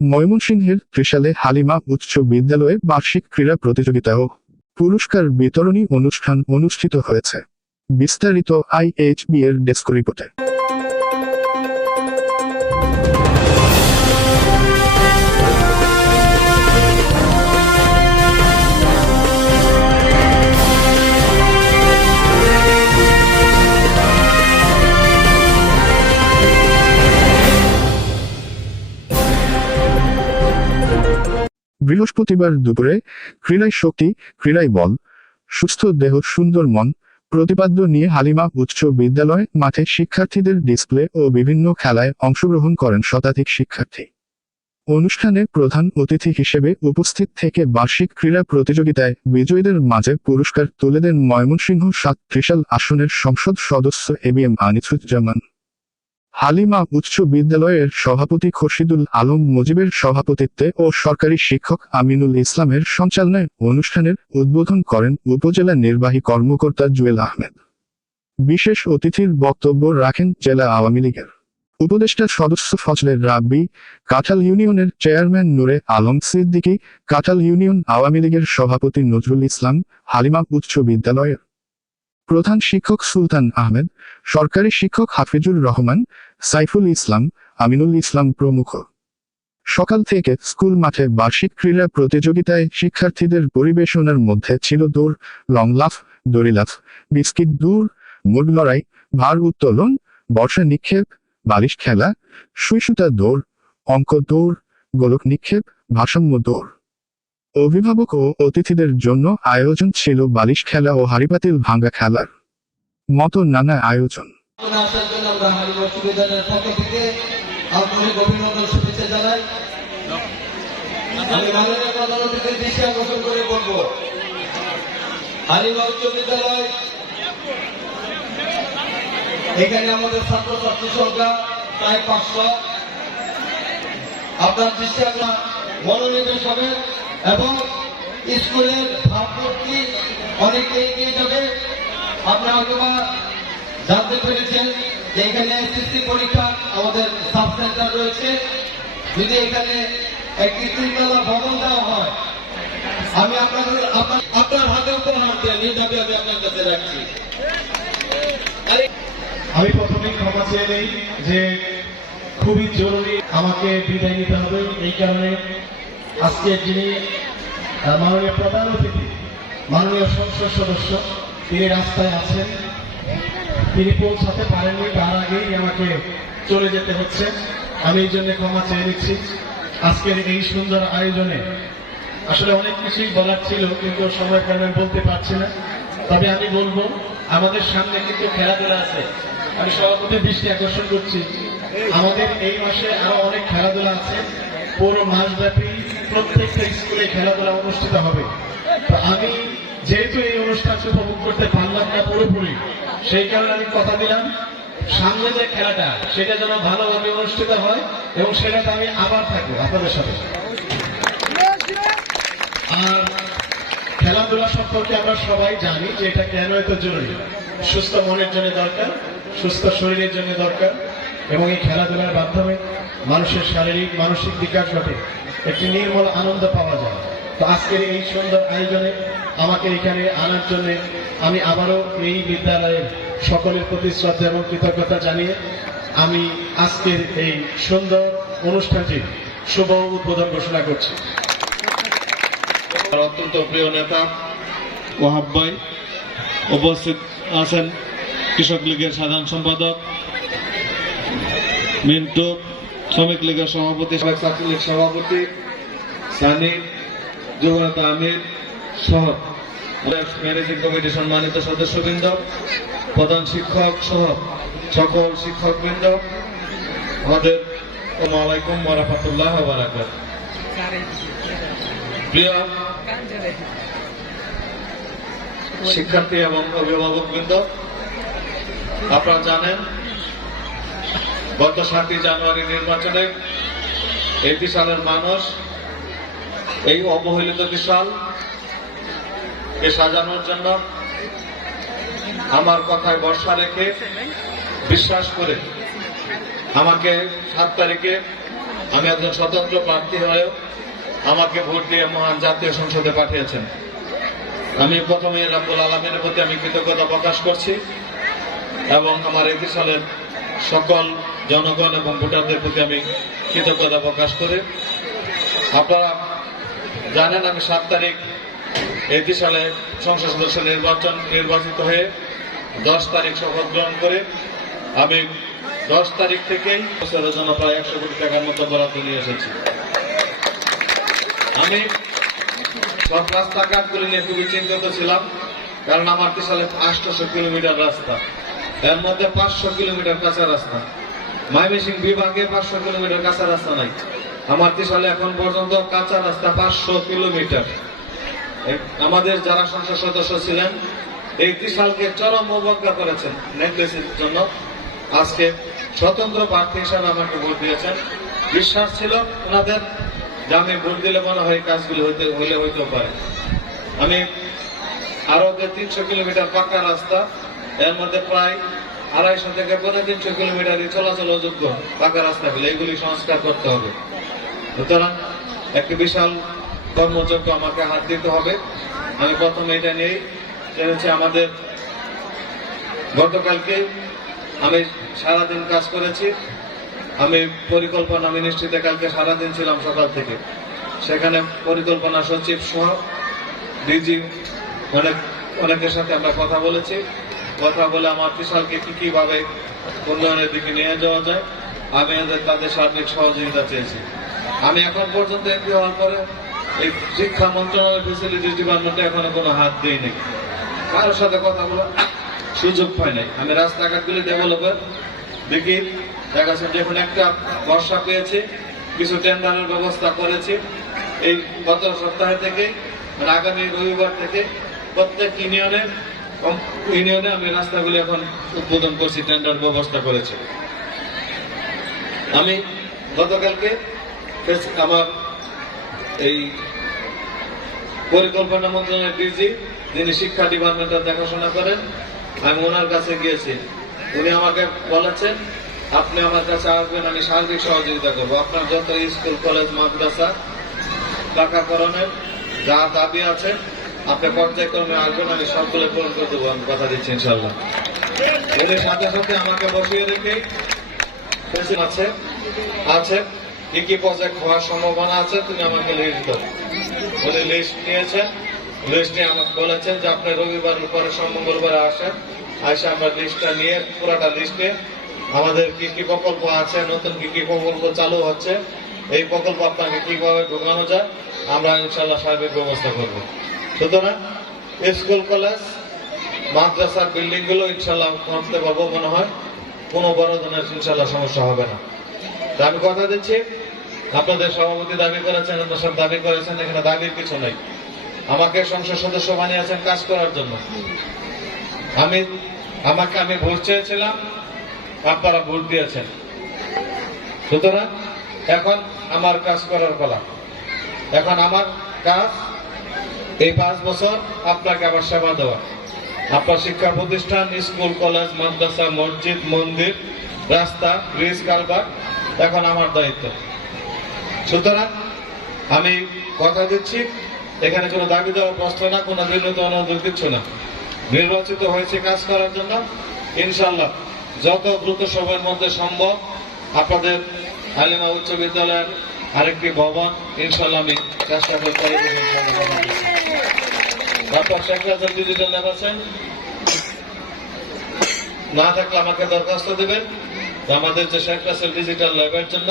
ময়মনসিংহের ত্রিশালে হালিমা উচ্চ বিদ্যালয়ে বার্ষিক ক্রীড়া প্রতিযোগিতা ও পুরস্কার বিতরণী অনুষ্ঠান অনুষ্ঠিত হয়েছে। বিস্তারিত IHB এর ডেস্ক রিপোর্টে। বৃহস্পতিবার দুপুরে ক্রীড়ায় শক্তি, ক্রীড়ায় বল, সুস্থ দেহ সুন্দর মন প্রতিপাদ্য নিয়ে হালিমা উচ্চ বিদ্যালয় মাঠে শিক্ষার্থীদের ডিসপ্লে ও বিভিন্ন খেলায় অংশগ্রহণ করেন শতাধিক শিক্ষার্থী। অনুষ্ঠানে প্রধান অতিথি হিসেবে উপস্থিত থেকে বার্ষিক ক্রীড়া প্রতিযোগিতায় বিজয়ীদের মাঝে পুরস্কার তুলে দেন ময়মনসিংহ ৭ ত্রিশাল আসনের সংসদ সদস্য ABM আনিসুজ্জামান। হালিমা উচ্চ বিদ্যালয়ের সভাপতি খোরশিদুল আলম মুজিবের সভাপতিত্বে ও সরকারি শিক্ষক আমিনুল ইসলামের সঞ্চালনায় অনুষ্ঠানের উদ্বোধন করেন উপজেলা নির্বাহী কর্মকর্তা জুয়েল আহমেদ। বিশেষ অতিথির বক্তব্য রাখেন জেলা আওয়ামী লীগের উপদেষ্টা সদস্য ফজলে রাব্বি, কাঁঠাল ইউনিয়নের চেয়ারম্যান নূরে আলম সিদ্দিকী, কাঁঠাল ইউনিয়ন আওয়ামী লীগের সভাপতি নজরুল ইসলাম, হালিমা উচ্চ বিদ্যালয়ের প্রধান শিক্ষক সুলতান আহমেদ, সরকারি শিক্ষক হাফিজুর রহমান, সাইফুল ইসলাম, আমিনুল ইসলাম প্রমুখ। সকাল থেকে স্কুল মাঠে বার্ষিক ক্রীড়া প্রতিযোগিতায় শিক্ষার্থীদের পরিবেশনার মধ্যে ছিল দৌড়, লং লাফ, দড়ি লাফ, বিস্কিট দৌড়, মুড লড়াই, ভার উত্তোলন, বর্ষা নিক্ষেপ, বালিশ খেলা, সুইসুতা দৌড়, অঙ্ক দৌড়, গোলক নিক্ষেপ, ভারসাম্য দৌড়। অভিভাবক ও অতিথিদের জন্য আয়োজন ছিল বালিশ খেলা ও হাড়িপাতিল ভাঙ্গা খেলার মতো নানা আয়োজন। এখানে আমাদের ছাত্রছাত্রী সংখ্যা প্রায় 500। আপনার দৃষ্টি আমরা মনোনিবেশ হবে এবং স্কুলের ভাবমূর্তি অনেকে এগিয়ে যাবে। আপনারা হয়তো জানতে পেরেছেন যে এখানে SSC পরীক্ষা আমাদের সাব সেন্টার রয়েছে। যদি এখানে একটি 3তলা ভবন দেওয়া হয়, আমি আপনার হাতে উপহার দিয়ে নির্ধারিত আমি আপনার কাছে রাখছি। আমি প্রথমেই ক্ষমা চেয়ে নেই যে খুবই জরুরি আমাকে বিদায় নিতে হবে। এই কারণে আজকে যিনি মাননীয় প্রধান অতিথি, মাননীয় সংসদ সদস্য, তিনি রাস্তায় আছেন, তিনি পৌঁছাতে পারেননি, তার আগেই আমাকে চলে যেতে হচ্ছে। আমি এই জন্য ক্ষমা চেয়ে নিচ্ছি। আজকের এই সুন্দর আয়োজনে আসলে অনেক কিছুই বলার ছিল, কিন্তু সময়ের কারণে বলতে পারছি না। তবে আমি বলবো, আমাদের সামনে কিন্তু খেলাধুলা আছে। আমি সভাপতির দৃষ্টি আকর্ষণ করছি, আমাদের এই মাসে আরো অনেক খেলাধুলা আছে। পুরো মাসব্যাপী প্রত্যেকটা স্কুলে খেলাধুলা অনুষ্ঠিত হবে। তো আমি যেহেতু এই অনুষ্ঠানটি উপভোগ করতে পারলাম না পুরোপুরি, সেই কারণে আমি কথা দিলাম সামনে যে খেলাটা সেটা যেন ভালোভাবে অনুষ্ঠিত হয় এবং সেটাতে আমি আবার থাকবো আপনাদের সাথে। আর খেলাধুলা সম্পর্কে আমরা সবাই জানি যে এটা কেন এত জরুরি। সুস্থ মনের জন্য দরকার, সুস্থ শরীরের জন্য দরকার, এবং এই খেলাধুলার মাধ্যমে মানুষের শারীরিক মানসিক বিকাশ ঘটে, একটি নির্মল আনন্দ পাওয়া যায়। তো আজকের এই সুন্দর আয়োজনে আমাকে এখানে আনার জন্য আমি আবারও এই বিদ্যালয়ের সকলের প্রতি শ্রদ্ধা এবং কৃতজ্ঞতা জানিয়ে আমি আজকের এই সুন্দর অনুষ্ঠানটির শুভ উদ্বোধন ঘোষণা করছি। অত্যন্ত প্রিয় নেতা ওয়াহাব ভাই উপস্থিত আছেন, কৃষক লীগের সাধারণ সম্পাদক মিন্টু, শ্রমিক লীগের সভাপতি, ছাত্রলীগ সভাপতি সানি, যুবনেতা আমির সহ ম্যানেজিং কমিটির সম্মানিত সদস্যবৃন্দ, প্রধান শিক্ষক সহ সকল শিক্ষকবৃন্দ, আমাদের আসসালামু আলাইকুম ওয়া রাহমাতুল্লাহি ওয়া বারাকাতুহু। প্রিয় শিক্ষার্থী এবং অভিভাবকবৃন্দ, আপনারা জানেন গত 7 জানুয়ারি নির্বাচনে এই ত্রিশালের মানুষ এই অবহেলিত ত্রিশালকে সাজানোর জন্য আমার কথায় ভরসা রেখে বিশ্বাস করে আমাকে 7 তারিখে আমি একজন স্বতন্ত্র প্রার্থী হয়েও আমাকে ভোট দিয়ে মহান জাতীয় সংসদে পাঠিয়েছেন। আমি প্রথমে রাব্বুল আলামিনের প্রতি আমি কৃতজ্ঞতা প্রকাশ করছি এবং আমার এই সালের সকল জনগণ এবং ভোটারদের প্রতি আমি কৃতজ্ঞতা প্রকাশ করি। আপনারা জানেন আমি 7 তারিখ এই সালে সংসদ সদস্য নির্বাচিত হয়ে 10 তারিখ শপথ গ্রহণ করে আমি 10 তারিখ থেকেই বছরের জন্য প্রায় 100 কোটি টাকার মতো বরাদ্দ নিয়ে এসেছি। আমি সব রাস্তাঘাটগুলি নিয়ে খুবই চিন্তিত ছিলাম, কারণ আমার সালে 800 কিলোমিটার রাস্তা, এর মধ্যে 500 কিলোমিটার কাঁচা রাস্তা। ময়মনসিংহ বিভাগে 500 কিলোমিটার কাঁচা রাস্তা নাই। আমার সালে এখন পর্যন্ত কাঁচা রাস্তা 500 কিলোমিটার। আমাদের যারা সংসদ সদস্য ছিলেন এই সালকে চরম অবজ্ঞা করেছেন নেতৃত্বের জন্য। আজকে স্বতন্ত্র প্রার্থী হিসাবে আমাকে ভোট দিয়েছেন। বিশ্বাস ছিল ওনাদের যে আমি ভোট দিলে মনে হয় কাজগুলো হইতে পারে। আমি আরো 300 কিলোমিটার পাকা রাস্তা, এর মধ্যে প্রায় 250 থেকে 350 কিলোমিটারই চলাচলযোগ্য পাকা রাস্তাগুলো, এগুলি সংস্কার করতে হবে। সুতরাং একটি বিশাল কর্মযজ্ঞ আমাকে হাত দিতে হবে। আমি প্রথমে এটা নিয়েই জেনেছি। আমাদের গতকালকে আমি সারাদিন কাজ করেছি। আমি পরিকল্পনা মিনিস্ট্রিতে কালকে সারাদিন ছিলাম সকাল থেকে। সেখানে পরিকল্পনা সচিব সহ ডিজি অনেকের সাথে আমরা কথা বলেছি। কথা বলে আমার সালকে কিভাবে উন্নয়নের দিকে নিয়ে যাওয়া যায় আমি তাদের সার্বিক সহযোগিতা চেয়েছি। আমি এখন পর্যন্ত এমপি হওয়ার পরে এই শিক্ষা মন্ত্রণালয় ফেসিলিটিস ডিপার্টমেন্টে এখনো কোনো হাত দিইনি, কারোর সাথে কথা বলার সুযোগ পাই নাই। আমি রাস্তাঘাটগুলি ডেভেলপের দেখি দেখা যাচ্ছে যখন একটা বর্ষা পেয়েছি কিছু টেন্ডারের ব্যবস্থা করেছি। এই গত সপ্তাহে থেকে আগামী রবিবার থেকে প্রত্যেক ইউনিয়নে আমি রাস্তাগুলি এখন উদ্বোধন করছি, টেন্ডার ব্যবস্থা করেছি। আমি গতকালকে আমার এই পরিকল্পনা মন্ত্রণালয়ের ডিজি যিনি শিক্ষা ডিপার্টমেন্টের দেখাশোনা করেন, আমি ওনার কাছে গিয়েছি। উনি আমাকে বলেছেন আপনি আমার কাছে আসবেন, আমি সার্বিক সহযোগিতা করবো। আপনার যত স্কুল কলেজ মাদ্রাসা টাকাকরণের যা দাবি আছে আপনি পর্যায়ক্রমে আসবেন, আমি সবগুলো পূরণ করে দেবো, আমি কথা দিচ্ছি ইনশাল্লাহ। এদের সাথে সাথে আমাকে বসিয়ে রেখে আছে কি কি প্রজেক্ট হওয়ার সম্ভাবনা আছে তুমি আমাকে লিস্ট দাও। উনি লিস্ট নিয়েছেন, লিস্ট নিয়ে আমাকে বলেছেন যে আপনি রবিবার পরে মঙ্গলবারে আসেন, আসে আমরা লিস্টটা নিয়ে পুরাটা লিস্টে আমাদের কি কি প্রকল্প আছে, নতুন কি কি প্রকল্প চালু হচ্ছে, এই প্রকল্প আপনাকে কিভাবে ঢোকানো যায় আমরা ইনশাল্লাহ সার্বিক ব্যবস্থা করব। সুতরাং স্কুল কলেজ মাদ্রাসার বিল্ডিং গুলো ইনশাল্লাহ করতে পারবো মনে হয়, কোনো বড় ধরনের ইনশাল্লাহ সমস্যা হবে না। আমি কথা দিচ্ছি আপনাদের সভাপতি দাবি করেছেন, সব দাবি করেছেন, এখানে দাবির কিছু নেই। আমাকে সংসদ সদস্য বানিয়েছেন কাজ করার জন্য। আমি ভোট চেয়েছিলাম, আপনারা ভোট দিয়েছেন। সুতরাং এখন আমার কাজ করার পালা। এখন আমার কাজ এই 5 বছর আপনাকে আবার সেবা দেওয়া। আপনার শিক্ষা প্রতিষ্ঠান, স্কুল কলেজ মাদ্রাসা মসজিদ মন্দির রাস্তা ব্রিজ কালভার্ট এখন আমার দায়িত্ব। সুতরাং আমি কথা দিচ্ছি এখানে কোনো দাবি দেওয়ার প্রশ্ন না, কোনো বিরোধ অনুরোধ কিচ্ছু না। নির্বাচিত হয়েছে কাজ করার জন্য। ইনশাল্লাহ যত দ্রুত সময়ের মধ্যে সম্ভব আপনাদের হালিমা উচ্চ বিদ্যালয়ের আরেকটি ভবন ইনশাল্লাহ আমি চেষ্টা করতে doctor Sheikh Russel digital lab আছেন, না থাকলে আমাকে দরখাস্ত দেবেন। আমাদের যে শেখ রাসেল ডিজিটাল ল্যাবের জন্য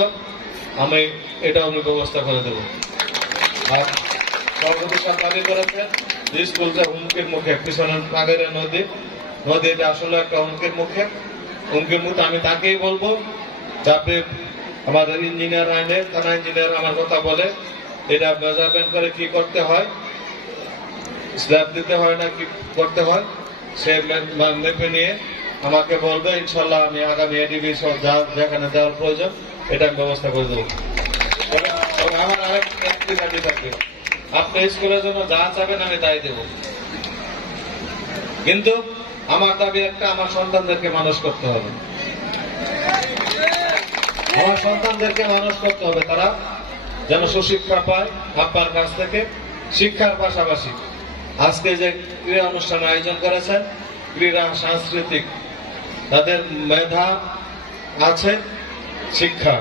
আমি এটা আমি ব্যবস্থা করে দেবো। আর সর্বদা সব দাবি করেছেন যে স্কুলটা হুমকির মুখে, পিছনের কাগের নদী এটা আসলে একটা হুমকির মুখে। আমি তাকেই বলবো যাতে আমাদের ইঞ্জিনিয়ার আইনে থানা ইঞ্জিনিয়ার আমার কথা বলে এটা মেজারমেন্ট করে কি করতে হয়, স্ল্যাব দিতে হয় না কি করতে হয়, সে মেপে নিয়ে আমাকে বলবে। ইনশাল্লাহ আমি আগামী এডিবি সব যেখানে দেওয়ার প্রয়োজন এটা আমি ব্যবস্থা করে দেবো। আমার আরেকটি দাবি থাকবে, আপনি স্কুলের জন্য যা চাবেন আমি তাই দেব, কিন্তু আমার দাবি একটা, আমার সন্তানদেরকে মানুষ করতে হবে। আমার সন্তানদেরকে মানুষ করতে হবে, তারা যেন সুশিক্ষা পায় আপনার কাছ থেকে। শিক্ষার পাশাপাশি আজকে যে ক্রীড়া অনুষ্ঠানের আয়োজন করেছেন, ক্রীড়া সাংস্কৃতিক, তাদের মেধা আছে, শিক্ষা,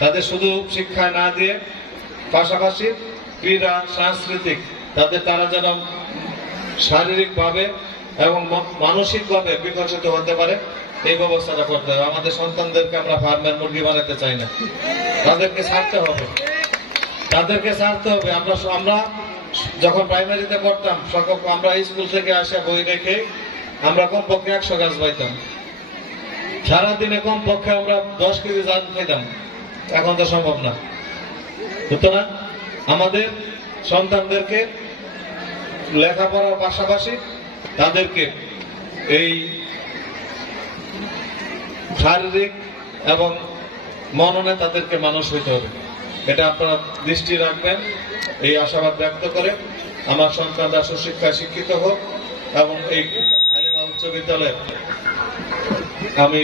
তাদের শুধু শিক্ষা না দিয়ে পাশাপাশি ক্রীড়া সাংস্কৃতিক তারা যেন শারীরিকভাবে এবং মানসিকভাবে বিকশিত হতে পারে, এই ব্যবস্থাটা করতে হবে। আমাদের সন্তানদেরকে আমরা ফার্মের মুরগি বানাতে চাই না, তাদেরকে ছাড়তে হবে, আমরা যখন প্রাইমারিতে পড়তাম, আমরা স্কুল থেকে আসে বই রেখে আমরা কমপক্ষে 100 গাছ পাইতাম, সারাদিনে কমপক্ষে আমরা 10 কেজি ধান খাইতাম। এখন তো সম্ভব না। সুতরাং আমাদের সন্তানদেরকে লেখাপড়ার পাশাপাশি তাদেরকে এই শারীরিক এবং মননে তাদেরকে মানুষ হইতে হবে, এটা আপনারা দৃষ্টি রাখবেন। এই আশাবাদ ব্যক্ত করে আমার সন্তানরা সুশিক্ষায় শিক্ষিত হোক এবং এই হালিমা উচ্চ বিদ্যালয়ে আমি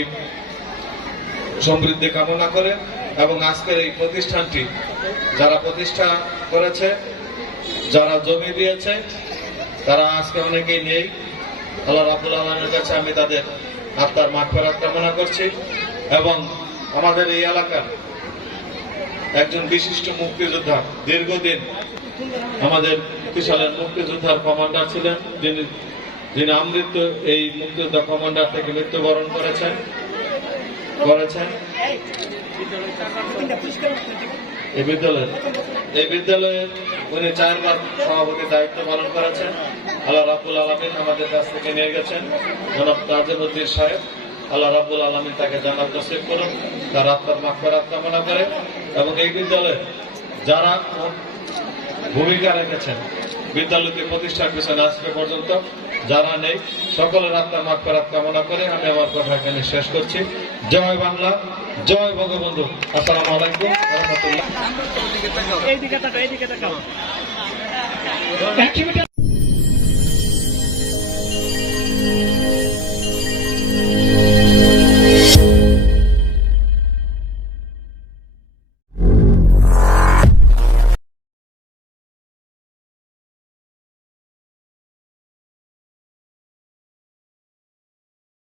সমৃদ্ধি কামনা করে এবং আজকের এই প্রতিষ্ঠানটি যারা প্রতিষ্ঠা করেছে, যারা জমি দিয়েছে, তারা আজকে অনেকেই নেই। আল্লাহ রাব্বুল আলামিনের কাছে আমি তাদের আত্মার মাগফিরাত কামনা করছি এবং আমাদের এই এলাকার একজন বিশিষ্ট মুক্তিযোদ্ধা, দীর্ঘদিন আমাদের ত্রিশালের মুক্তিযোদ্ধার কমান্ডার ছিলেন, যিনি আমৃত্যু এই মুক্তিযোদ্ধা কমান্ডার থেকে মৃত্যুবরণ করেছেন। এই বিদ্যালয়ে উনি 4 বার সভাপতি দায়িত্ব পালন করেছেন। আল্লাহ রাব্বুল আলামিন আমাদের কাছ থেকে নিয়ে গেছেন জনাব তাজউদ্দিন সাহেব। আল্লাহ রাব্বুল আলামিন তাকে জান্নাত নসিব করুন, তার আত্মার মাগফিরাত কামনা করে এবং এই বিদ্যালয়ে যারা ভূমিকা রেখেছেন, বিদ্যালয়টি প্রতিষ্ঠার পিছনে আজকে পর্যন্ত যারা নেই, সকলের আত্মার মাগফিরাত কামনা করে আমি আমার কথা এখানে শেষ করছি। জয় বাংলা, জয় বঙ্গবন্ধু। আসসালামু আলাইকুম ওয়া রাহমাতুল্লাহ।